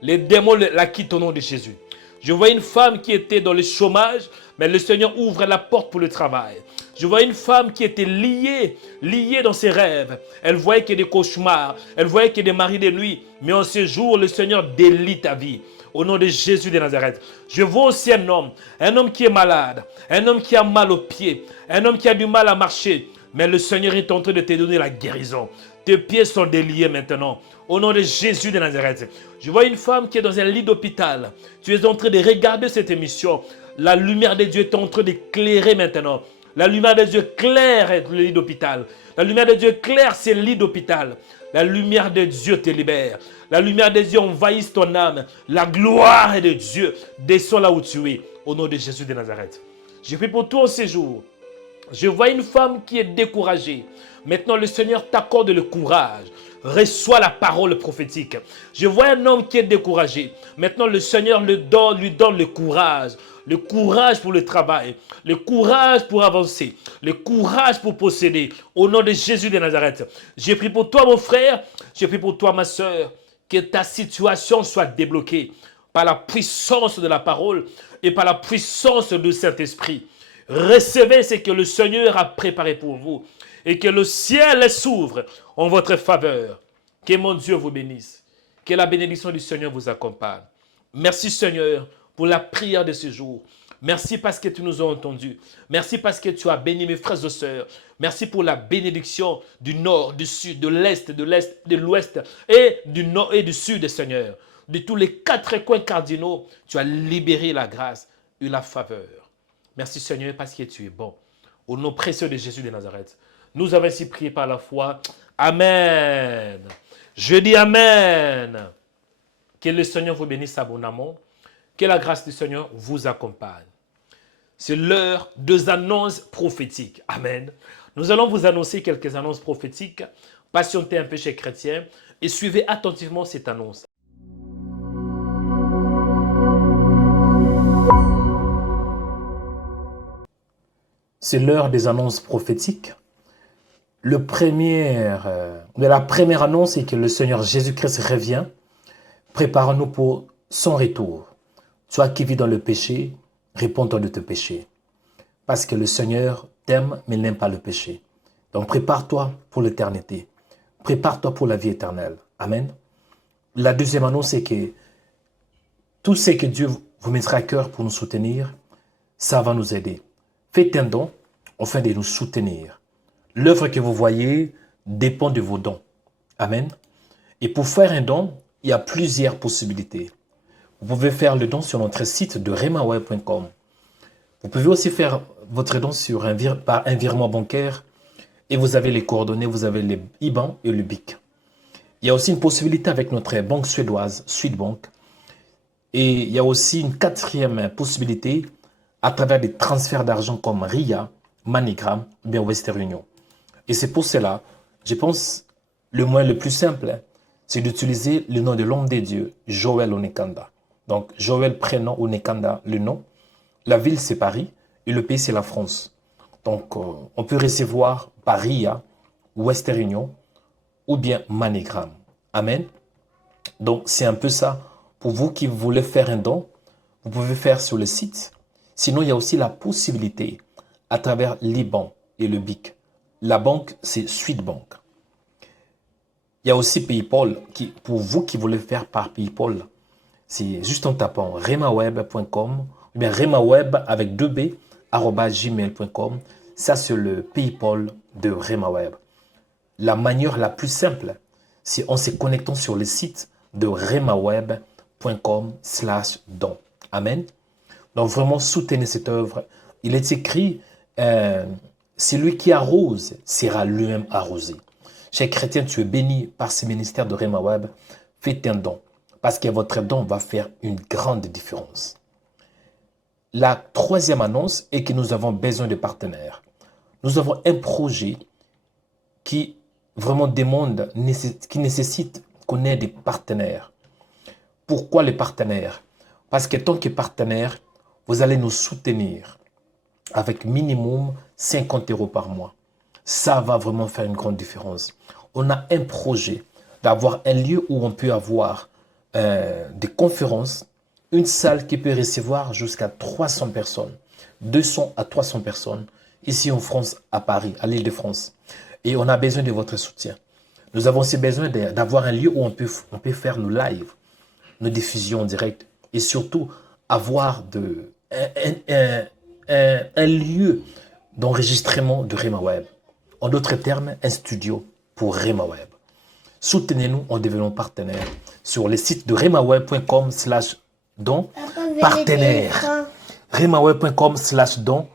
Les démons la quittent au nom de Jésus. Je vois une femme qui était dans le chômage, mais le Seigneur ouvre la porte pour le travail. Je vois une femme qui était liée dans ses rêves. Elle voyait que des cauchemars, elle voyait que des maris de nuit. Mais en ce jour, le Seigneur délie ta vie. Au nom de Jésus de Nazareth. Je vois aussi un homme qui est malade, un homme qui a mal aux pieds, un homme qui a du mal à marcher. Mais le Seigneur est en train de te donner la guérison. Tes pieds sont déliés maintenant. Au nom de Jésus de Nazareth. Je vois une femme qui est dans un lit d'hôpital. Tu es en train de regarder cette émission. La lumière de Dieu est en train d'éclairer maintenant. La lumière de Dieu claire le lit d'hôpital. La lumière de Dieu claire ce lit d'hôpital. La lumière de Dieu te libère. La lumière de Dieu envahisse ton âme. La gloire de Dieu descend là où tu es. Au nom de Jésus de Nazareth. Je prie pour toi en ces jours. Je vois une femme qui est découragée. Maintenant, le Seigneur t'accorde le courage. Reçois la parole prophétique. Je vois un homme qui est découragé. Maintenant, le Seigneur lui donne le courage. Le courage pour le travail. Le courage pour avancer. Le courage pour posséder. Au nom de Jésus de Nazareth. Je prie pour toi, mon frère. Je prie pour toi, ma soeur. Que ta situation soit débloquée par la puissance de la parole et par la puissance du Saint-Esprit. Recevez ce que le Seigneur a préparé pour vous et que le ciel s'ouvre en votre faveur. Que mon Dieu vous bénisse. Que la bénédiction du Seigneur vous accompagne. Merci Seigneur pour la prière de ce jour. Merci parce que tu nous as entendus. Merci parce que tu as béni mes frères et sœurs. Merci pour la bénédiction du nord, du sud, de l'est, de l'ouest et du nord et du sud, Seigneur. De tous les 4 coins cardinaux, tu as libéré la grâce et la faveur. Merci Seigneur parce que tu es bon. Au nom précieux de Jésus de Nazareth, Nous avons ainsi prié par la foi. Amen. Je dis Amen. Que le Seigneur vous bénisse abondamment. Que la grâce du Seigneur vous accompagne. C'est l'heure des annonces prophétiques. Amen. Nous allons vous annoncer quelques annonces prophétiques. Patientez un peu chez Chrétien et suivez attentivement cette annonce. C'est l'heure des annonces prophétiques. La première annonce est que le Seigneur Jésus-Christ revient. Prépare-nous pour son retour. Toi qui vis dans le péché, réponds-toi de tes péchés. Parce que le Seigneur t'aime, mais il n'aime pas le péché. Donc prépare-toi pour l'éternité. Prépare-toi pour la vie éternelle. Amen. La deuxième annonce, c'est que tout ce que Dieu vous mettra à cœur pour nous soutenir, ça va nous aider. Faites un don afin de nous soutenir. L'œuvre que vous voyez dépend de vos dons. Amen. Et pour faire un don, il y a plusieurs possibilités. Vous pouvez faire le don sur notre site de remaweb.com. Vous pouvez aussi faire votre don par un virement bancaire et vous avez les coordonnées, vous avez les IBAN et le BIC. Il y a aussi une possibilité avec notre banque suédoise, Swedbank. Et il y a aussi une quatrième possibilité à travers des transferts d'argent comme RIA, MoneyGram ou bien Western Union. Et c'est pour cela, je pense, le moyen le plus simple, c'est d'utiliser le nom de l'homme des dieux, Joël Onekanda. Donc, Joël, prénom, Onekanda, le nom. La ville, c'est Paris et le pays, c'est la France. Donc, on peut recevoir par RIA, Western Union ou bien MoneyGram. Amen. Donc, c'est un peu ça. Pour vous qui voulez faire un don, vous pouvez faire sur le site. Sinon, il y a aussi la possibilité à travers l'IBAN et le BIC. La banque, c'est Swedbank. Il y a aussi PayPal, pour vous qui voulez faire par PayPal, c'est juste en tapant remaweb.com ou bien remaweb avec 2b @gmail.com. Ça, c'est le PayPal de Remaweb. La manière la plus simple, c'est en se connectant sur le site de remaweb.com/don. Amen. Donc, vraiment, soutenez cette œuvre. Il est écrit, celui qui arrose sera lui-même arrosé. Cher chrétien, tu es béni par ce ministère de Remaweb. Faites un don, parce que votre don va faire une grande différence. La troisième annonce est que nous avons besoin de partenaires. Nous avons un projet qui vraiment qui nécessite qu'on ait des partenaires. Pourquoi les partenaires? Parce que tant que partenaire, vous allez nous soutenir avec minimum 50 € par mois. Ça va vraiment faire une grande différence. On a un projet d'avoir un lieu où on peut avoir des conférences, une salle qui peut recevoir jusqu'à 300 personnes, 200 à 300 personnes, ici en France, à Paris, à l'Île-de-France. Et on a besoin de votre soutien. Nous avons aussi besoin d'avoir un lieu où on peut faire nos lives, nos diffusions en direct et surtout avoir un lieu d'enregistrement de Remaweb. En d'autres termes, un studio pour Remaweb. Soutenez-nous en devenant partenaire sur le site de remaweb.com/don. Partenaire. remaweb.com/don.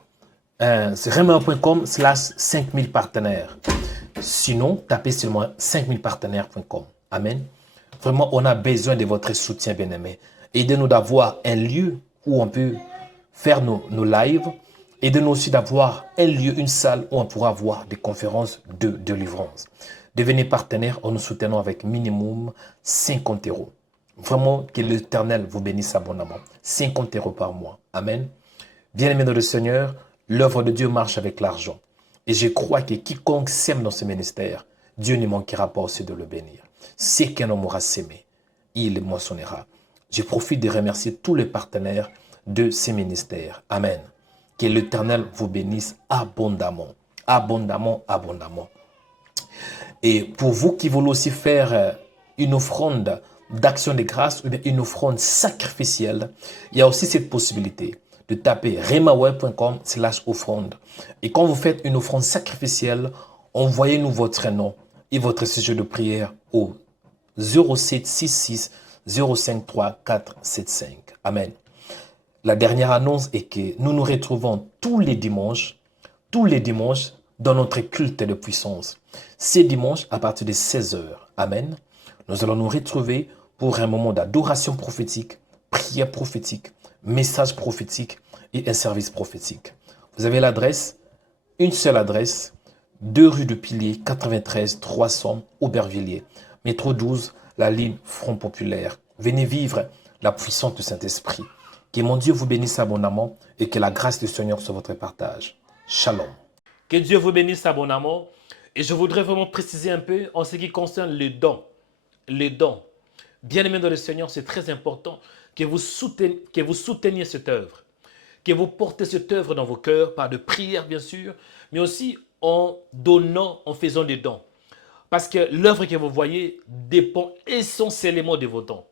C'est remaweb.com/5000 partenaires. Sinon, tapez seulement 5000partenaires.com. Amen. Vraiment, on a besoin de votre soutien, bien-aimé. Aidez-nous d'avoir un lieu où on peut faire nos lives. Aidez-nous aussi d'avoir un lieu, une salle où on pourra avoir des conférences de délivrance. Devenez partenaire en nous soutenant avec minimum 50 €. Vraiment, que l'Éternel vous bénisse abondamment. 50 € par mois. Amen. Bien-aimé dans le Seigneur, l'œuvre de Dieu marche avec l'argent. Et je crois que quiconque sème dans ce ministère, Dieu ne manquera pas aussi de le bénir. C'est qu'un homme aura sémé, il moissonnera. Je profite de remercier tous les partenaires de ces ministères. Amen. Que l'Éternel vous bénisse abondamment. Abondamment, abondamment. Et pour vous qui voulez aussi faire une offrande d'action de grâce ou une offrande sacrificielle, il y a aussi cette possibilité de taper remaweb.com/offrande. Et quand vous faites une offrande sacrificielle, envoyez-nous votre nom et votre sujet de prière au 0766 053 475. Amen. La dernière annonce est que nous nous retrouvons tous les dimanches dans notre culte de puissance. C'est dimanche à partir de 16 heures. Amen. Nous allons nous retrouver pour un moment d'adoration prophétique, prière prophétique, message prophétique et un service prophétique. Vous avez l'adresse, une seule adresse, 2 rue de Pilier, 93 300 Aubervilliers, métro 12, la ligne Front Populaire. Venez vivre la puissance du Saint-Esprit. Que mon Dieu vous bénisse abondamment et que la grâce du Seigneur soit votre partage. Shalom. Que Dieu vous bénisse abondamment. Et je voudrais vraiment préciser un peu en ce qui concerne les dons. Les dons. Bien-aimés dans le Seigneur, c'est très important que vous souteniez cette œuvre. Que vous portez cette œuvre dans vos cœurs par de prières, bien sûr, mais aussi en donnant, en faisant des dons. Parce que l'œuvre que vous voyez dépend essentiellement de vos dons.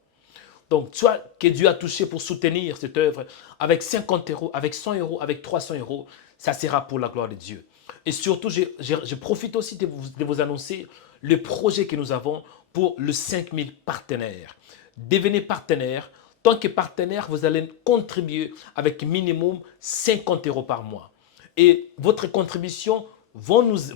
Donc, soit que Dieu a touché pour soutenir cette œuvre avec 50 euros, avec 100 euros, avec 300 euros, ça sera pour la gloire de Dieu. Et surtout, je profite aussi de vous annoncer le projet que nous avons pour le 5000 partenaires. Devenez partenaire. Tant que partenaire, vous allez contribuer avec minimum 50 euros par mois. Et votre contribution nous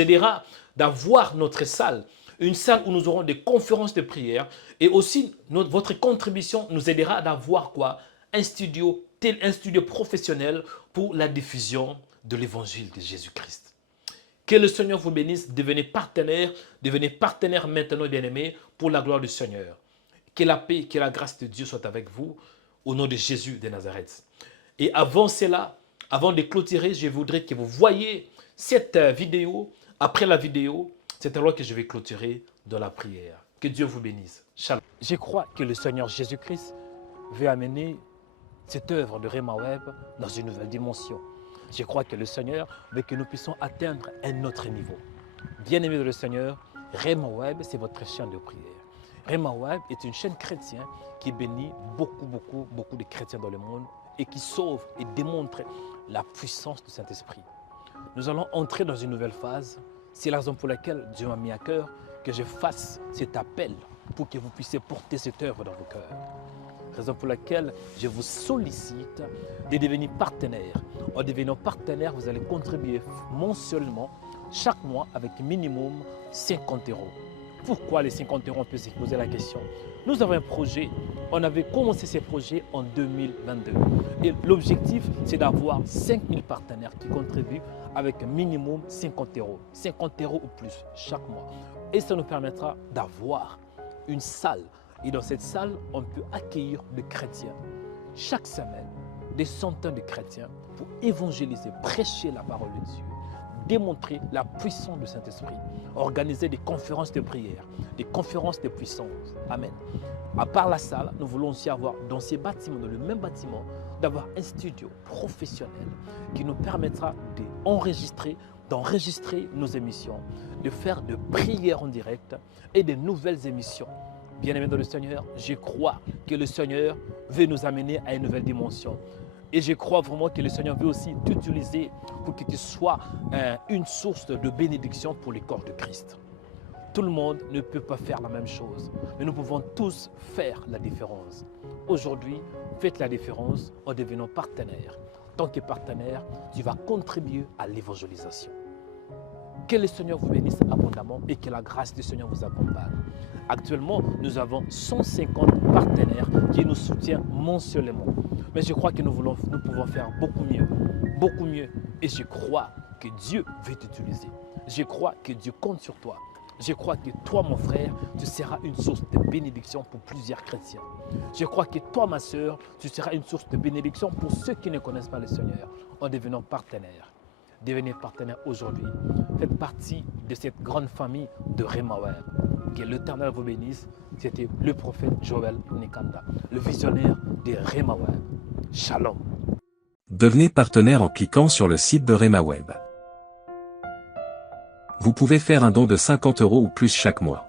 aidera d'avoir notre salle. Une salle où nous aurons des conférences de prière. Et aussi, votre contribution nous aidera d'avoir quoi? Un studio professionnel pour la diffusion de l'évangile de Jésus-Christ. Que le Seigneur vous bénisse. Devenez partenaire maintenant, bien-aimés, pour la gloire du Seigneur. Que la paix, que la grâce de Dieu soit avec vous, au nom de Jésus de Nazareth. Et avant cela, avant de clôturer, je voudrais que vous voyiez cette vidéo. Après la vidéo, c'est alors que je vais clôturer dans la prière. Que Dieu vous bénisse. Shalom. Je crois que le Seigneur Jésus-Christ veut amener cette œuvre de Rema Web dans une nouvelle dimension. Je crois que le Seigneur veut que nous puissions atteindre un autre niveau. Bien-aimés de le Seigneur, Rema Web, c'est votre chaîne de prière. Rema Web est une chaîne chrétienne qui bénit beaucoup de chrétiens dans le monde et qui sauve et démontre la puissance du Saint-Esprit. Nous allons entrer dans une nouvelle phase. C'est la raison pour laquelle Dieu m'a mis à cœur que je fasse cet appel pour que vous puissiez porter cette œuvre dans vos cœurs. Raison pour laquelle je vous sollicite de devenir partenaire. En devenant partenaire, vous allez contribuer mensuellement, chaque mois, avec minimum 50 euros. Pourquoi les 50 euros? On peut se poser la question. Nous avons un projet. On avait commencé ce projet en 2022. Et l'objectif, c'est d'avoir 5000 partenaires qui contribuent avec minimum 50 euros. 50 euros ou plus chaque mois. Et ça nous permettra d'avoir une salle. Et dans cette salle, on peut accueillir des chrétiens. Chaque semaine, des centaines de chrétiens pour évangéliser, prêcher la parole de Dieu, démontrer la puissance du Saint-Esprit, organiser des conférences de prière, des conférences de puissance. Amen. À part la salle, nous voulons aussi avoir dans ces bâtiments, dans le même bâtiment, d'avoir un studio professionnel qui nous permettra d'enregistrer nos émissions, de faire de prières en direct et de nouvelles émissions. Bien-aimés dans le Seigneur, je crois que le Seigneur veut nous amener à une nouvelle dimension. Et je crois vraiment que le Seigneur veut aussi t'utiliser pour que tu sois une source de bénédiction pour le corps de Christ. Tout le monde ne peut pas faire la même chose, mais nous pouvons tous faire la différence. Aujourd'hui, faites la différence en devenant partenaire. En tant que partenaire, tu vas contribuer à l'évangélisation. Que le Seigneur vous bénisse abondamment et que la grâce du Seigneur vous accompagne. Actuellement, nous avons 150 partenaires qui nous soutiennent mensuellement. Mais je crois que nous pouvons faire beaucoup mieux. Et je crois que Dieu veut t'utiliser. Je crois que Dieu compte sur toi. Je crois que toi, mon frère, tu seras une source de bénédiction pour plusieurs chrétiens. Je crois que toi, ma sœur, tu seras une source de bénédiction pour ceux qui ne connaissent pas le Seigneur en devenant partenaire. Devenez partenaire aujourd'hui. Faites partie de cette grande famille de Rema Web. Que l'Éternel vous bénisse. C'était le prophète Joël Nikanda, le visionnaire de Rema Web. Shalom. Devenez partenaire en cliquant sur le site de Rema Web. Vous pouvez faire un don de 50 euros ou plus chaque mois.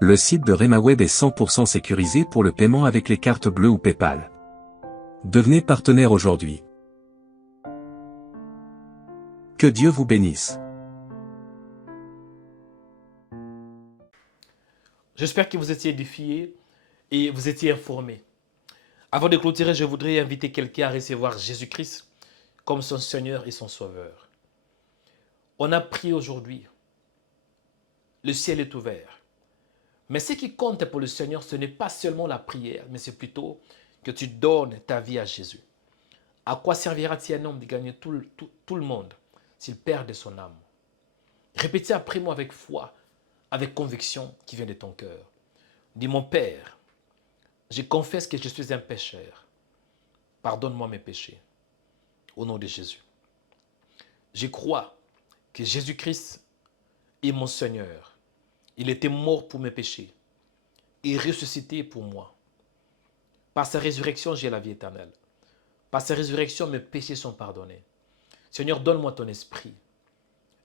Le site de Rema Web est 100% sécurisé pour le paiement avec les cartes bleues ou PayPal. Devenez partenaire aujourd'hui. Que Dieu vous bénisse. J'espère que vous étiez édifiés et vous étiez informés. Avant de clôturer, je voudrais inviter quelqu'un à recevoir Jésus-Christ comme son Seigneur et son Sauveur. On a prié aujourd'hui. Le ciel est ouvert. Mais ce qui compte pour le Seigneur, ce n'est pas seulement la prière, mais c'est plutôt que tu donnes ta vie à Jésus. À quoi servira-t-il un homme de gagner tout le monde s'il perd son âme? Répétez après moi avec foi, avec conviction qui vient de ton cœur. Dis, mon Père, je confesse que je suis un pécheur. Pardonne-moi mes péchés. Au nom de Jésus. Je crois que Jésus-Christ est mon Seigneur. Il était mort pour mes péchés et ressuscité pour moi. Par sa résurrection, j'ai la vie éternelle. Par sa résurrection, mes péchés sont pardonnés. Seigneur, donne-moi ton esprit.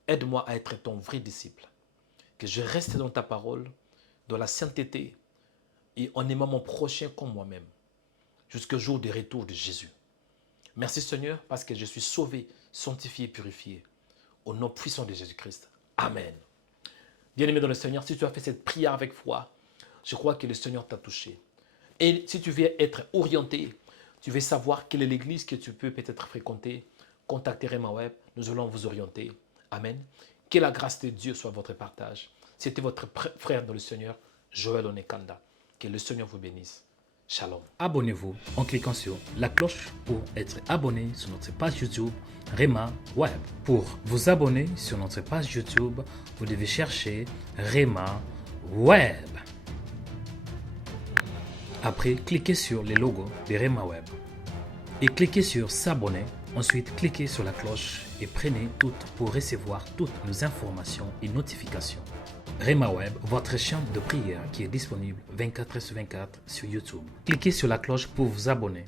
Aide-moi à être ton vrai disciple. Que je reste dans ta parole, dans la sainteté et en aimant mon prochain comme moi-même, jusqu'au jour du retour de Jésus. Merci Seigneur, parce que je suis sauvé, sanctifié, purifié. Au nom puissant de Jésus-Christ. Amen. Bien-aimé dans le Seigneur, si tu as fait cette prière avec foi, je crois que le Seigneur t'a touché. Et si tu veux être orienté, tu veux savoir quelle est l'église que tu peux peut-être fréquenter, contactez Rema Web, nous allons vous orienter. Amen. Que la grâce de Dieu soit votre partage. C'était votre frère dans le Seigneur, Joël Onekanda. Que le Seigneur vous bénisse. Shalom. Abonnez-vous en cliquant sur la cloche pour être abonné sur notre page YouTube Rema Web. Pour vous abonner sur notre page YouTube, vous devez chercher Rema Web. Après, cliquez sur le logo de Rema Web et cliquez sur s'abonner. Ensuite, cliquez sur la cloche et prenez toutes pour recevoir toutes nos informations et notifications. Rema Web, votre chaîne de prière qui est disponible 24h sur 24 sur YouTube. Cliquez sur la cloche pour vous abonner.